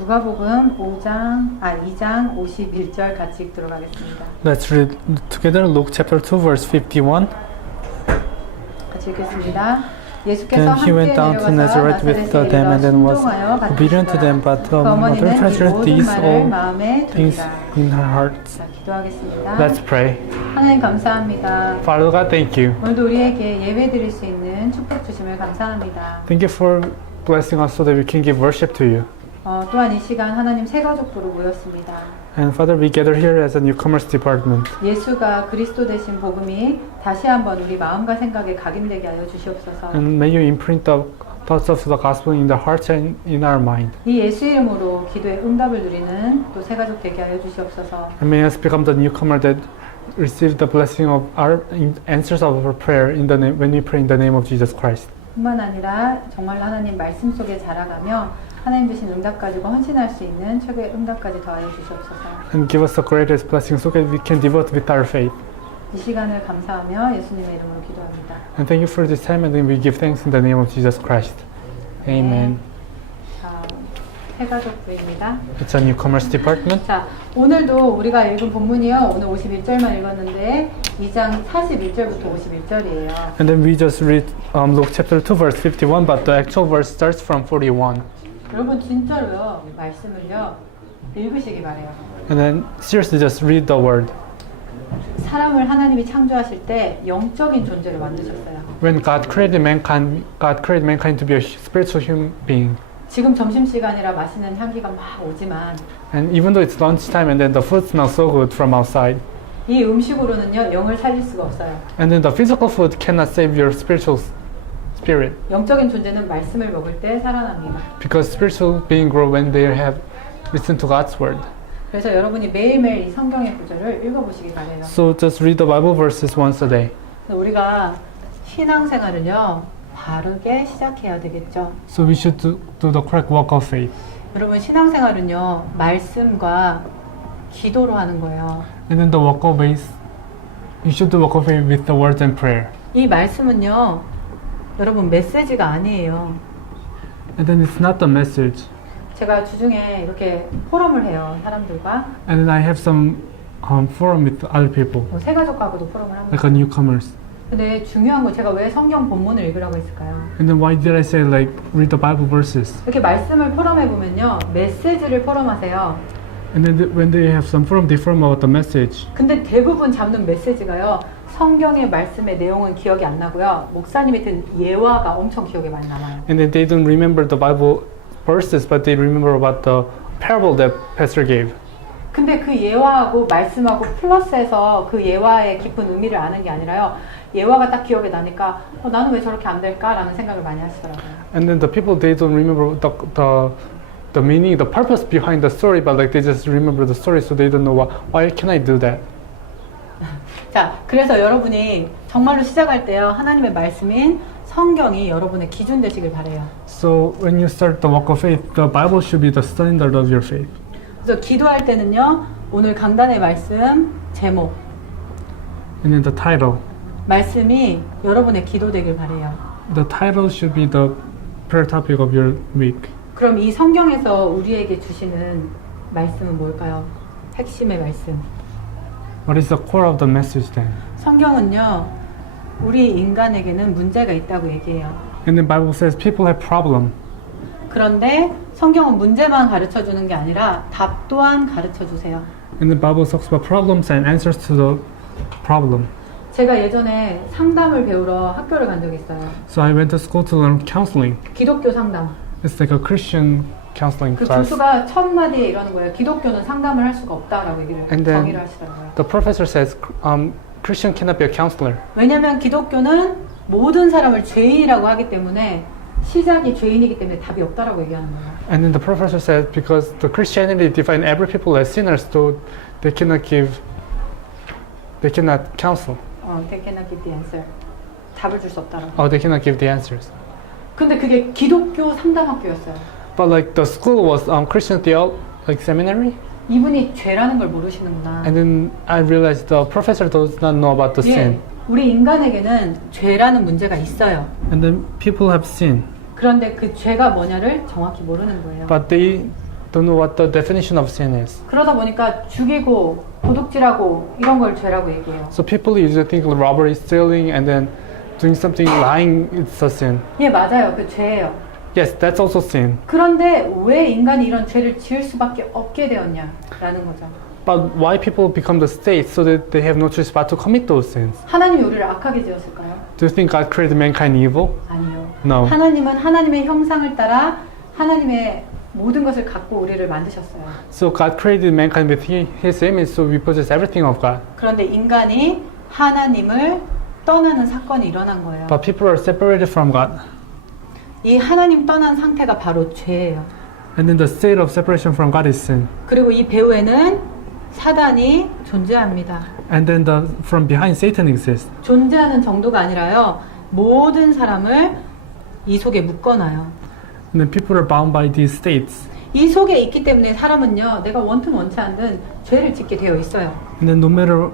누가복음 2장 51절 같이 읽도록 하겠습니다. Let's read together Luke chapter 2 verse 51. 같이 읽겠습니다. 예수께서 Then he 함께 went down to Nazareth with 내려가사 them and then was 나사렛에 obedient to them. But the mother 어머니는 이 treasured 모든 these 말을 all 마음에 things 둡니다. in her heart. 자, 기도하겠습니다. Let's pray. 하나님 감사합니다. Father God, thank you. 오늘도 우리에게 예배 드릴 수 있는 축복 주심을 감사합니다. Thank you for blessing us so that we can give worship to you. 또한 이 시간 하나님 새 가족부로 모였습니다. And Father, we gather here as a newcomers department. 예수가 그리스도 되신 복음이 다시 한번 우리 마음과 생각에 각인되게 하여 주시옵소서. And may you imprint the thoughts of the gospel in the hearts and in our mind. 이 예수 이름으로 기도의 응답을 누리는 또 새 가족 되게 하여 주시옵소서. And may us become the newcomer that receive the blessing of our answers of our prayer in the name, when we pray in the name of Jesus Christ. 뿐만 아니라 정말 하나님 말씀 속에 자라가며 하나님 주신 응답 가지고 헌신할 수 있는 최고의 응답까지 더하여 주시옵소서. And give us the greatest blessing so that we can devote with our faith. 이 시간을 감사하며 예수님의 이름으로 기도합니다. And thank you for this time, and then we give thanks in the name of Jesus Christ. Amen. 자, 새 가족부입니다. It's a newcomers department. 자, 오늘도 우리가 읽은 본문이요. 오늘 51절만 읽었는데 2장 41절부터 51절이에요. And then we just read Luke chapter 2 verse 51, but the actual verse starts from 41. 여러분 진짜로요. 말씀을요. 읽으시기 바래요. And then seriously just read the word. 사람을 하나님이 창조하실 때 영적인 존재로 만드셨어요. When God created mankind to be a spiritual human being. 지금 점심시간이라 맛있는 향기가 막 오지만 And even though it's lunchtime and then the food smells so good from outside. 이 음식으로는요. 영을 살릴 수가 없어요. And then the physical food cannot save your spiritual spirit. 영적인 존재는 말씀을 먹을 때 살아납니다. Because spiritual beings grow when they have listened to God's word. 그래서 여러분이 매일매일 이 성경의 구절을 읽어보시기 바래요. So just read the Bible verses once a day. 우리가 신앙생활을요. 바르게 시작해야 되겠죠. So we should do the correct walk of faith. 여러분 신앙생활은요. 말씀과 기도로 하는 거예요. And then the walk of faith, you should do walk of faith with the words and prayer. 이 말씀은요. 여러분 메시지가 아니에요. And then it's not the message. 제가 주중에 이렇게 포럼을 해요. 사람들과. And then I have some forum with other people, 새 가족하고도 포럼을 합니다. like a newcomers. 근데 중요한 건 제가 왜 성경 본문을 읽으라고 했을까요? And then why did I say like read the Bible verses? 이렇게 말씀을 포럼해 보면요. 메시지를 포럼하세요. And then when they have some forum, they forum about the message. 근데 대부분 잡는 메시지가요. 성경의 말씀의 내용은 기억이 안 나고요. 목사님이 든 예화가 엄청 기억에 많이 남아요. And then they don't remember the Bible verses, but they remember about the parable that pastor gave. 근데 그 예화하고 말씀하고 플러스해서 그 예화의 깊은 의미를 아는 게 아니라요. 예화가 딱 기억에 나니까 나는 왜 저렇게 안 될까라는 생각을 많이 하시더라고요. And then the people, they don't remember the meaning, the purpose behind the story, but like they just remember the story, so they don't know why can I do that? 자, 그래서 여러분이 정말로 시작할 때요. 하나님의 말씀인 성경이 여러분의 기준 되시길 바래요. So when you start the walk of faith, the Bible should be the standard of your faith. 그래서 기도할 때는요. 오늘 강단의 말씀 제목 And then the title. 말씀이 여러분의 기도 되길 바래요. The title should be the prayer topic of your week. 그럼 이 성경에서 우리에게 주시는 말씀은 뭘까요? 핵심의 말씀. What is the core of the message then? 성경은요. 우리 인간에게는 문제가 있다고 얘기해요. And the Bible says people have problem. 그런데 성경은 문제만 가르쳐 주는 게 아니라 답 또한 가르쳐 주세요. And the Bible talks about problems and answers to the problem. 제가 예전에 상담을 배우러 학교를 간 적이 있어요. So I went to school to learn counseling. 기독교 상담. It's like a Christian counseling 그 class. 교수가 첫 마디에 이러는 거예요. 기독교는 상담을 할 수가 없다라고 얘기를 And then 정의를 하시더라고요. the professor says Christian cannot be a counselor. 왜냐하면 기독교는 모든 사람을 죄인이라고 하기 때문에 시작이 죄인이기 때문에 답이 없다라고 얘기하는 거예요. And then the professor said because the Christianity define every people as sinners, so they cannot counsel. They cannot give the answer. 답을 줄 수 없다라고. Oh, they cannot give the answers. 근데 그게 기독교 상담학교였어요. But like the school was Christian like seminary. 이분이 죄라는 걸 모르시는구나. And then I realized the professor does not know about the sin. 우리 인간에게는 죄라는 문제가 있어요. And then people have sin. 그런데 그 죄가 뭐냐를 정확히 모르는 거예요. But they don't know what the definition of sin is. 그러다 보니까 죽이고 도둑질하고 이런 걸 죄라고 얘기해요. So people usually think robbery, stealing, and then doing something, lying, it's a sin. 예, 맞아요. 그 죄예요. Yes, that's also sin. 그런데 왜 인간이 이런 죄를 지을 수밖에 없게 되었냐라는 거죠. But why people become the state so that they have no choice but to commit those sins? 하나님이 우리를 악하게 지었을까요? Do you think God created mankind evil? 아니요. No. 하나님은 하나님의 형상을 따라 하나님의 모든 것을 갖고 우리를 만드셨어요. So God created mankind with His image, so we possess everything of God. 그런데 인간이 하나님을 떠나는 사건이 일어난 거예요. But people are separated from God. 이 하나님 떠난 상태가 바로 죄예요. And then the state of separation from God is sin. 그리고 이 배후에는 사단이 존재합니다. And then from behind Satan exists. 존재하는 정도가 아니라요. 모든 사람을 이 속에 묶어놔요. And then people are bound by these states. 이 속에 있기 때문에 사람은요. 내가 원튼 원치 않든 죄를 짓게 되어 있어요. And then no matter,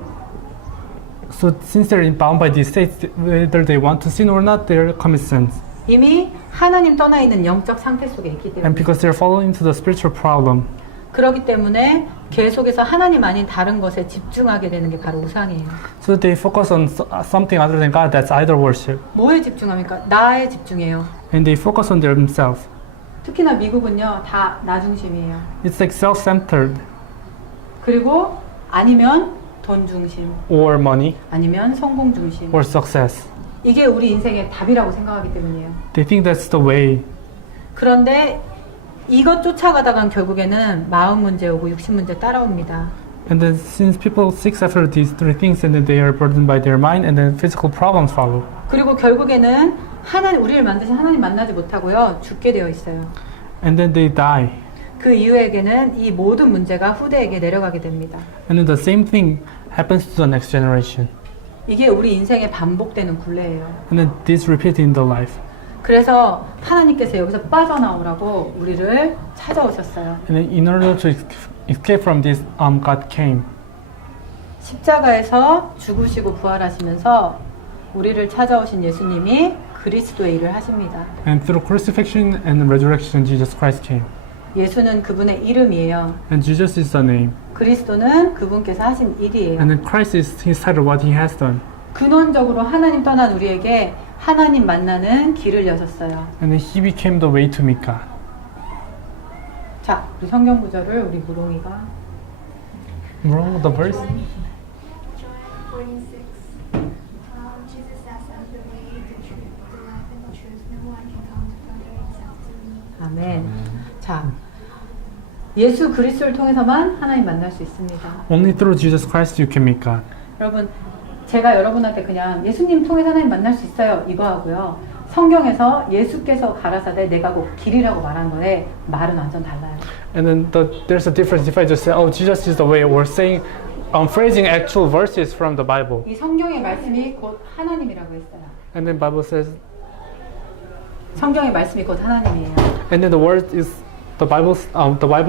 so since they're bound by these states, whether they want to sin or not, they commit sins. 이미 하나님 떠나 있는 영적 상태 속에 있기 때문에. And because they're falling into the spiritual problem. 그렇기 때문에 계속해서 하나님 아닌 다른 것에 집중하게 되는 게 바로 우상이에요. So they focus on something other than God, that's idol worship. 뭐에 집중합니까? 나에 집중해요. And they focus on themselves. 특히나 미국은요. 다 나 중심이에요. It's like self-centered. 그리고 아니면 돈 중심, Or money, 아니면 성공 중심. or success. 이게 우리 인생의 답이라고 생각하기 때문이에요. They think that's the way. 그런데 이것 쫓아가다간 결국에는 마음 문제 오고 육신 문제 따라옵니다. And then since people seek after these three things, and then they are burdened by their mind, and then physical problems follow. 그리고 결국에는 하나님 우리를 만드신 하나님 만나지 못하고요 죽게 되어 있어요. And then they die. 그 이후에게는 이 모든 문제가 후대에게 내려가게 됩니다. And then the same thing happens to the next generation. 이게 우리 인생에 반복되는 굴레예요. And then this repeats in the life. 그래서 하나님께서 여기서 빠져나오라고 우리를 찾아오셨어요. And then in order to escape from this, God came. 십자가에서 죽으시고 부활하시면서 우리를 찾아오신 예수님이 그리스도의 일을 하십니다. And through crucifixion and resurrection, Jesus Christ came. 예수는 그분의 이름이에요. And Jesus is the name. 그리스도는 그분께서 하신 일이에요. And then Christ is His title, what He has done. 근원적으로 하나님 떠난 우리에게 하나님 만나는 길을 여셨어요. And then He became the way to meet God. 자, 우리 성경 구절을 우리 무롱이가 Wrong the verse? John 46. Jesus says, "I am the way, the truth, the life, and the truth. No one can come to Father except through me." 아멘. 자, 예수 그리스도를 통해서만 하나님 만날 수 있습니다. Only through Jesus Christ you can meet God. 여러분, 제가 여러분한테 그냥 예수님 통해서 하나님 만날 수 있어요 이거 하고요. 성경에서 예수께서 가라사대 내가 곧 길이라고 말한 거에 말은 완전 달라요. And then there's a difference if I just say, oh, Jesus is the way, or saying, phrasing actual verses from the Bible. 이 성경의 말씀이 곧 하나님이라고 했어요. And then Bible says, 성경의 말씀이 곧 하나님이에요. and then the word is, the Bible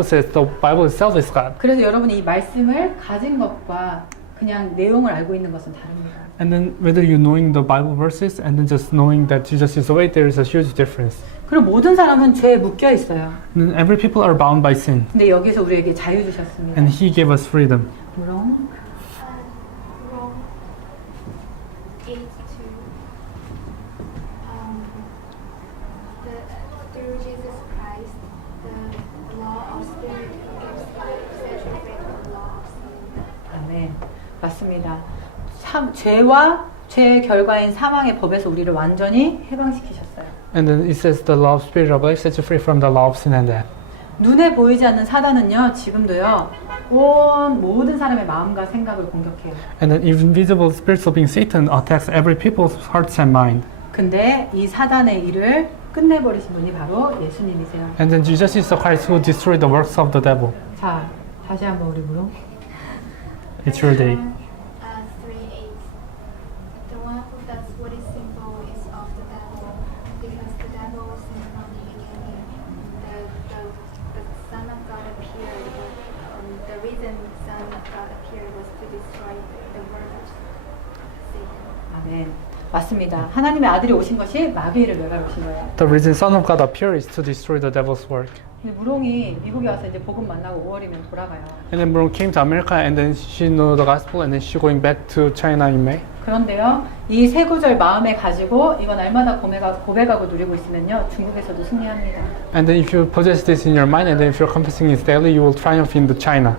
says the Bible itself is God. 그래서 여러분이 이 말씀을 가진 것과 그냥 내용을 알고 있는 것은 다릅니다. And then whether you knowing the Bible verses and then just knowing that Jesus is the way, there is a huge difference. 그리고 모든 사람은 죄에 묶여 있어요. And then every people are bound by sin. 근데 여기서 우리에게 자유 주셨습니다. And He gave us freedom. 물론 Rome 8:2. Through Jesus Christ, the law of spirit who gives life sets away the law of sin. 아멘. 맞습니다. 죄와 죄의 결과인 사망의 법에서 우리를 완전히 해방시키셨어요. And then it says the law of spirit of life sets you free from the law of sin and death. 눈에 보이지 않는 사단은요, 지금도요, 온 모든 사람의 마음과 생각을 공격해요. And then invisible spiritual being Satan attacks every people's hearts and mind. 근데 이 사단의 일을 끝내버리신 분이 바로 예수님이세요. And then Jesus is the Christ who destroyed the works of the devil. 자, 다시 한번 우리 물어. It's your day. 3:8. The one who does what is sinful is of the devil, because the devil sinned from the beginning. The Son of God appeared. The reason the Son of God appeared was to destroy the work of Satan. 아멘. 맞습니다. 하나님의 아들이 오신 것이 마귀를 멸하러 오신 거예요. The reason Son of God appeared is to destroy the devil's work. 근데 무롱이 미국에 와서 이제 복음 만나고 5월이면 돌아가요. And then Brooke came to America and then she knew the gospel and then she going back to China in May. 그런데요, 이 세 구절 마음에 가지고 이거 날마다 고백하고 누리고 있으면요, 중국에서도 승리합니다. And then if you possess this in your mind and then if you're confessing it daily, you will triumph in the China.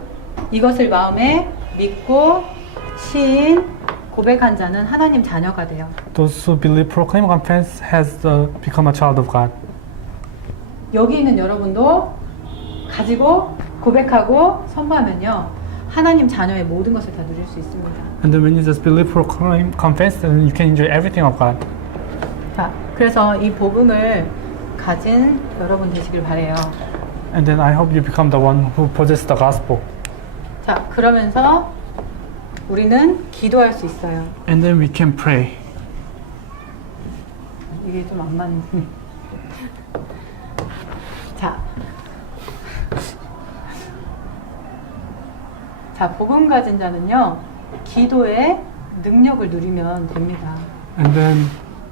이것을 마음에 믿고 시인 고백한 자는 하나님 자녀가 돼요. Those who believe, proclaim, confess has become a child of God. 여기 있는 여러분도 가지고 고백하고 선포하면요, 하나님 자녀의 모든 것을 다 누릴 수 있습니다. And then when you just believe, proclaim, confess, then you can enjoy everything of God. 자, 그래서 이 복음을 가진 여러분 되시길 바래요. And then I hope you become the one who possesses the gospel. 자, 그러면서 우리는 기도할 수 있어요. And then we can pray. 이게 좀 안 맞는. 자, 복음 가진 자는요, 기도의 능력을 누리면 됩니다. And then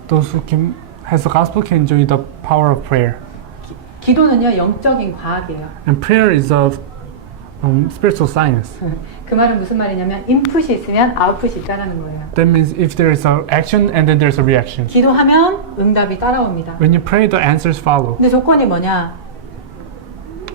those who can has the gospel can enjoy the power of prayer. 기도는요, 영적인 과학이에요. And prayer is a spiritual science. 그 말은 무슨 말이냐면 인풋이 있으면 아웃풋이 있다는 거예요. That means if there is a action and then there's a reaction. 기도하면 응답이 따라옵니다. When you pray, the answers follow. 근데 조건이 뭐냐?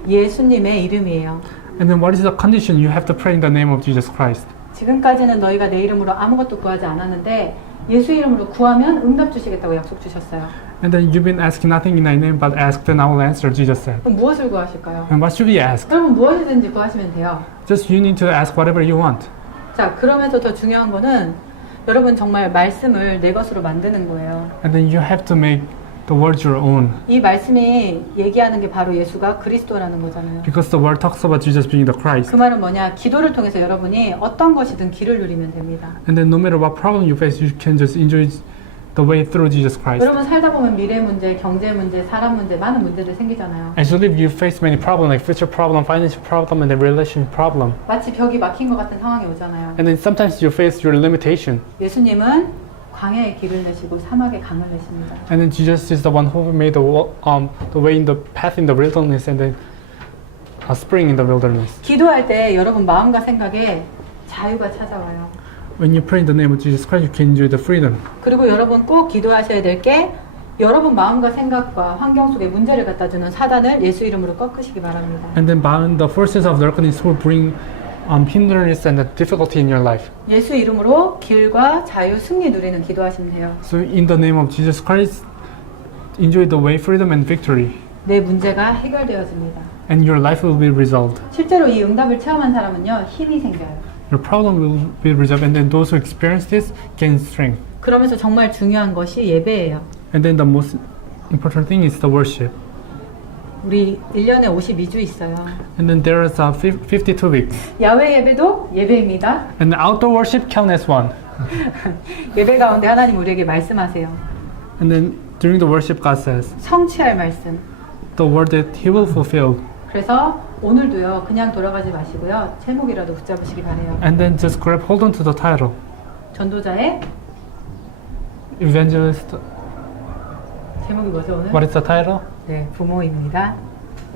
예수님의 이름이에요. And then what is the condition? You have to pray in the name of Jesus Christ. 지금까지는 너희가 내 이름으로 아무것도 구하지 않았는데 예수 이름으로 구하면 응답 주시겠다고 약속 주셨어요. And then you've been asking nothing in my name, but ask, then I will answer, Jesus said. 그럼 무엇을 구하실까요? And what should we ask? 여러분 무엇이든지 구하시면 돼요. Just you need to ask whatever you want. 자, 그러면서 더 중요한 거는 여러분 정말 말씀을 내 것으로 만드는 거예요. And then you have to make the words your own. 이 말씀이 얘기하는 게 바로 예수가 그리스도라는 거잖아요. Because the word talks about Jesus being the Christ. 그 말은 뭐냐? 기도를 통해서 여러분이 어떤 것이든 길을 누리면 됩니다. And then no matter what problem you face, you can just enjoy the way through Jesus Christ. 여러분 살다 보면 미래 문제, 경제 문제, 사람 문제, 많은 문제들 생기잖아요. As you live, you face many problems, like future problem, financial problem, and then relationship problem. 마치 벽이 막힌 것 같은 상황이 오잖아요. And then sometimes you face your limitation. 예수님은 광야에 길을 내시고 사막에 강을 내십니다. And then Jesus is the one who made the way in the path in the wilderness, and then a spring in the wilderness. 기도할 때 여러분 마음과 생각에 자유가 찾아와요. When you pray in the name of Jesus Christ, you can enjoy the freedom. 그리고 여러분 꼭 기도하셔야 될 게 여러분 마음과 생각과 환경 속에 문제를 갖다 주는 사단을 예수 이름으로 꺾으시기 바랍니다. And then bind the forces of darkness who bring hindrance and the difficulty in your life. 예수 이름으로 길과 자유, 승리 누리는 기도하시면 돼요. So in the name of Jesus Christ, enjoy the way, freedom, and victory. 내 문제가 해결되어집니다. And your life will be resolved. 실제로 이 응답을 체험한 사람은요, 힘이 생겨요. Your problem will be resolved, and then those who experience this gain strength. 그러면서 정말 중요한 것이 예배예요. And then the most important thing is the worship. 우리 1년에 52주 있어요. And then there is 52 weeks. 야외 예배도 예배입니다. And outdoor worship count as one. 예배 가운데 하나님 우리에게 말씀하세요. And then during the worship, God says 성취할 말씀. the word that He will fulfill. 그래서 오늘도요, 그냥 돌아가지 마시고요, 제목이라도 붙잡으시기 바래요. And then just grab hold on to the title, 전도자의 evangelist. 제목이 뭐죠 오늘? What is the title? 네, 부모입니다.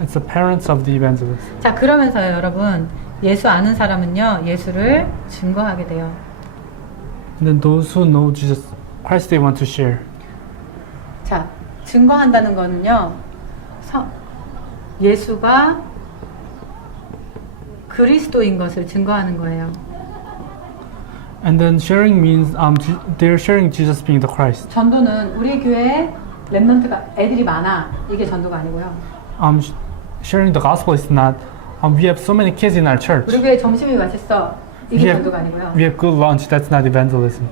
It's the parents of the evangelist. 자, 그러면서요, 여러분, 예수 아는 사람은요, 예수를 증거하게 돼요. And then those who know Jesus Christ, they want to share. 자, 증거한다는 거는요, 예수가 그리스도인 것을 증거하는 거예요. And then sharing means they're sharing Jesus being the Christ. 전도는 우리 교회에 렘넌트가 애들이 많아, 이게 전도가 아니고요. Sharing the gospel is not we have so many kids in our church. 우리 교회 점심이 맛있어, 이게 We 전도가 아니고요. we have good lunch. That's not evangelism.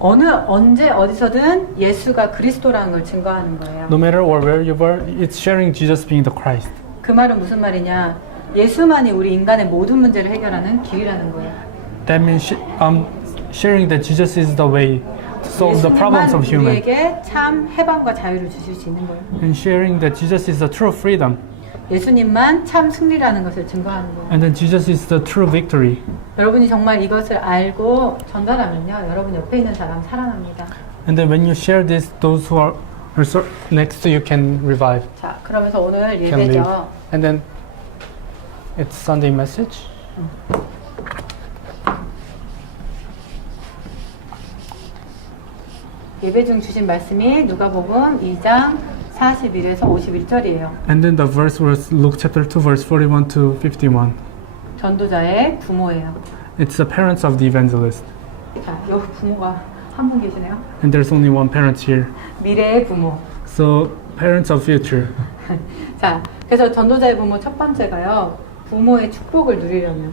언제 어디서든 예수가 그리스도라는 걸 증거하는 거예요. No matter where you were, it's sharing Jesus being the Christ. 그 말은 무슨 말이냐? 예수만이 우리 인간의 모든 문제를 해결하는 길이라는 거예요. That means sharing that Jesus is the way to solve the problems of 예수님만 human. 우리에게 참 해방과 자유를 주실 수 있는 거예요. And sharing that Jesus is the true freedom. 예수님만 참 승리라는 것을 증거하는 거예요. And then Jesus is the true victory. 여러분이 정말 이것을 알고 전달하면요, 여러분 옆에 있는 사람 살아납니다. And then when you share this, those who are next to you can revive, 자, 그러면서 오늘 can leave. 예배죠. And then it's Sunday message. 예배 중 주신 말씀이 누가복음 2장 41에서 51절이에요. And then the verse was Luke chapter 2, verse 41 to 51. 전도자의 부모예요. It's the parents of the evangelist. 자, 여기 부모가 한 분 계시네요. And there's only one parent here. 미래의 부모. So, parents of future. 자, 그래서 전도자의 부모 첫 번째가요. 부모의 축복을 누리려면.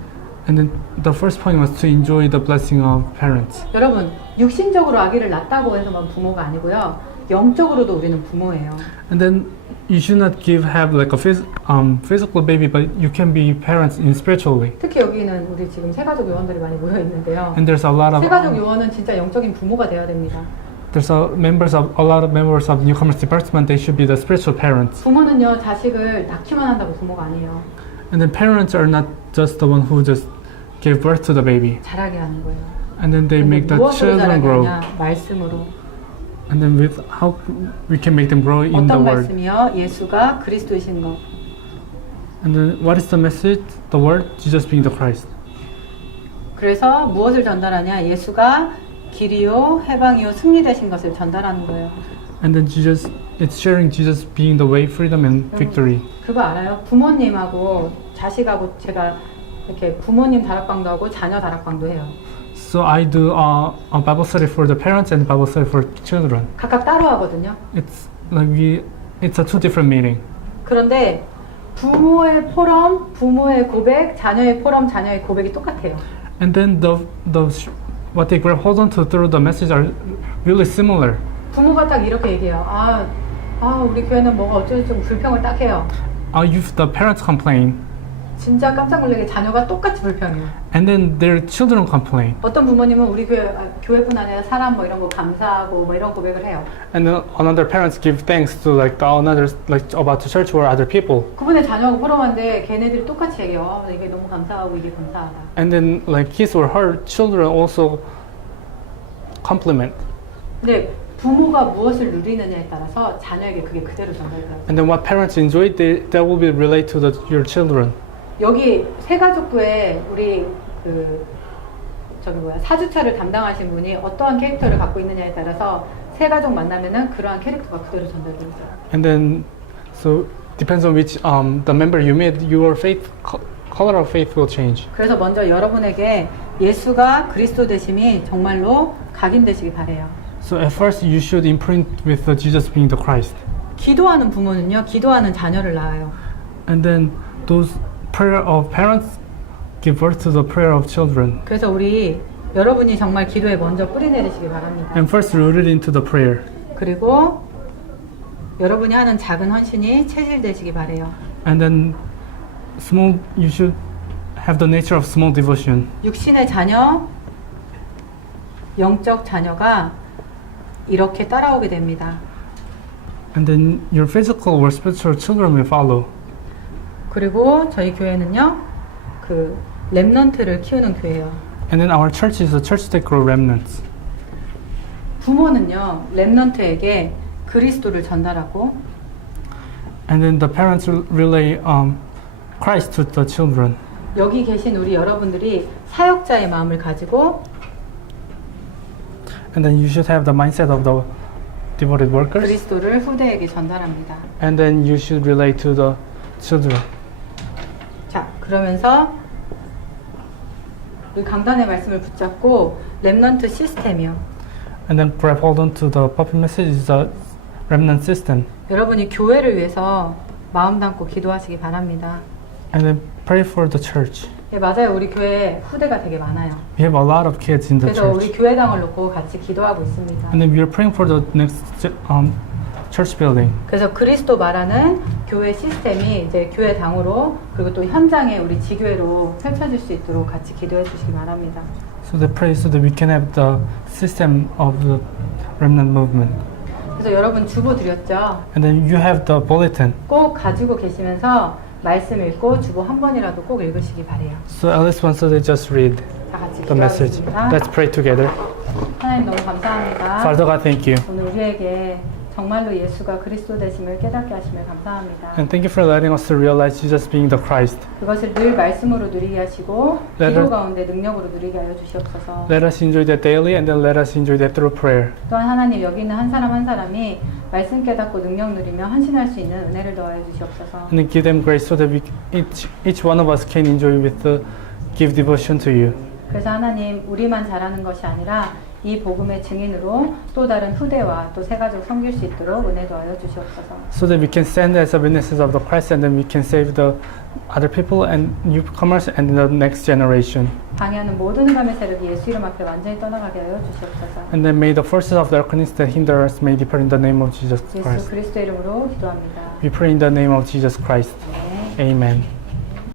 And then the first point was to enjoy the blessing of parents. 여러분, 육신적으로 아기를 낳았다고 해서만 부모가 아니고요. 영적으로도 우리는 부모예요. And then you should not have like a physical baby, but you can be parents in spiritually. 특히 여기는 우리 지금 세가족 요원들이 많이 모여 있는데요. And there's a lot of 세가족 요원은 진짜 영적인 bu모가 돼야 됩니다. there's a lot of members of newcomers department. They should be the spiritual parents. 부모는요, 자식을 낳기만 한다고 부모가 아니에요. And then parents are not just the one who just gave birth to the baby. 자라게 하는 거예요. And then they make the 무엇으로 children 자라게 grow. 하냐? 말씀으로. And then with how we can make them grow in the 어떤 word. 말씀이요? 예수가 그리스도이신 것. And then what is the message? The word, Jesus being the Christ. 그래서 무엇을 전달하냐? 예수가 길이요, 해방이요, 승리되신 것을 전달하는 거예요. And then it's sharing Jesus being the way, freedom, and victory. 그거 알아요? 부모님하고 자식하고 제가 이렇게 부모님 다락방도 하고 자녀 다락방도 해요. So I do a Bible study for the parents and Bible study for children. 각각 따로 하거든요. It's a two different meeting. 그런데 부모의 포럼, 부모의 고백, 자녀의 포럼, 자녀의 고백이 똑같아요. And then what they grab hold on to through the message are really similar. 부모가 딱 이렇게 얘기해요. 우리 교회는 뭐가 어쩌고저쩌고 불평을 딱 해요. If the parents complain, 진짜 깜짝 놀라게 자녀가 똑같이 불평해요. and then their children complain. 어떤 부모님은 우리 교회뿐 아니라 사람 뭐 이런 거 감사하고 뭐 이런 고백을 해요. And then another parents give thanks to like another like about the church or other people. 그분의 자녀가 포럼한데 걔네들이 똑같이 얘기해요. 이게 너무 감사하고 이게 감사하다. And then like his or her children also compliment. 근데 부모가 무엇을 누리느냐에 따라서 자녀에게 그게 그대로 전달돼요. And then what parents enjoy, that will be relayed to your children. 여기 세가족부에 우리 사주차를 담당하신 분이 어떠한 캐릭터를 갖고 있느냐에 따라서 세가족 만나면은 그러한 캐릭터가 그대로 전달돼요. And then so depends on which the member you meet, your faith color of faith will change. 그래서 먼저 여러분에게 예수가 그리스도 되심이 정말로 각인되시기 바래요. So at first you should imprint with the Jesus being the Christ. 기도하는 부모는요, 기도하는 자녀를 낳아요. And then those prayer of parents give birth to the prayer of children. 그래서 여러분이 정말 기도에 먼저 뿌리 내리시기 바랍니다. And first rooted into the prayer. 그리고 여러분이 하는 작은 헌신이 체질되시기 바래요. And then you should have the nature of small devotion. 육신의 자녀, 영적 자녀가 이렇게 따라오게 됩니다. And then your physical or spiritual children will follow. 그리고 저희 교회는요, 렘넌트를 키우는 교회예요. And then our church is a church that grow remnants. 부모는요, 렘넌트에게 그리스도를 전달하고, And then the parents relay Christ to the children. 여기 계신 우리 여러분들이 사역자의 마음을 가지고, And then you should have the mindset of the devoted workers. 그리스도를 후대에게 전달합니다. And then you should relay to the children. 자, 그러면서 우리 강단의 말씀을 붙잡고 렘넌트 시스템이요. And then grab hold on to the puppet message is the remnant system. 여러분이 교회를 위해서 마음 담고 기도하시기 바랍니다. And then pray for the church. 네, 맞아요. 우리 교회 후대가 되게 많아요. We have a lot of kids in the 그래서 우리 church. 교회당을 놓고 같이 기도하고 있습니다. And then we are praying for the next church building. 그래서 그리스도 말하는 교회 시스템이 이제 교회당으로 그리고 또 현장에 우리 지교회로 펼쳐질 수 있도록 같이 기도해 주시기 바랍니다. So they pray so that we can have the system of the remnant movement. 그래서 여러분 주보 드렸죠. And then you have the bulletin. 꼭 가지고 계시면서 말씀 읽고 주보 한 번이라도 꼭 읽으시기 바래요. So Alice wants us to just read 다 같이 the message. 기도하겠습니다. Let's pray together. 하나님 너무 감사합니다. Father God, thank you. 오늘 우리에게 정말로 예수가 그리스도 되심을 깨닫게 하심을 감사합니다. And thank you for letting us to realize Jesus being the Christ. 그것을 늘 말씀으로 누리게 하시고 Let 기도 us- 가운데 능력으로 누리게 하여 주시옵소서. Let us enjoy that daily and then let us enjoy that through prayer. 또한 하나님 여기 있는 한 사람 한 사람이 말씀 깨닫고 능력 누리며 헌신할 수 있는 은혜를 더하여 주시옵소서. And then give them grace so that each one of us can enjoy with the give devotion to you. 그래서 하나님 우리만 잘하는 것이 아니라 이 복음의 증인으로 또 다른 후대와 또 새가족 섬길 수 있도록 은혜 더하여 주시옵소서. So that we can stand as a witnesses of the Christ and then we can save the other people and newcomers and the next generation. 방해하는 모든 흑암의 세력이 예수 이름 앞에 완전히 떠나가게 하여 주시옵소서. And then may the forces of darkness that hinder us may depart in the name of Jesus 예수 Christ. 그리스도 이름으로 기도합니다. We pray in the name of Jesus Christ. 네. Amen.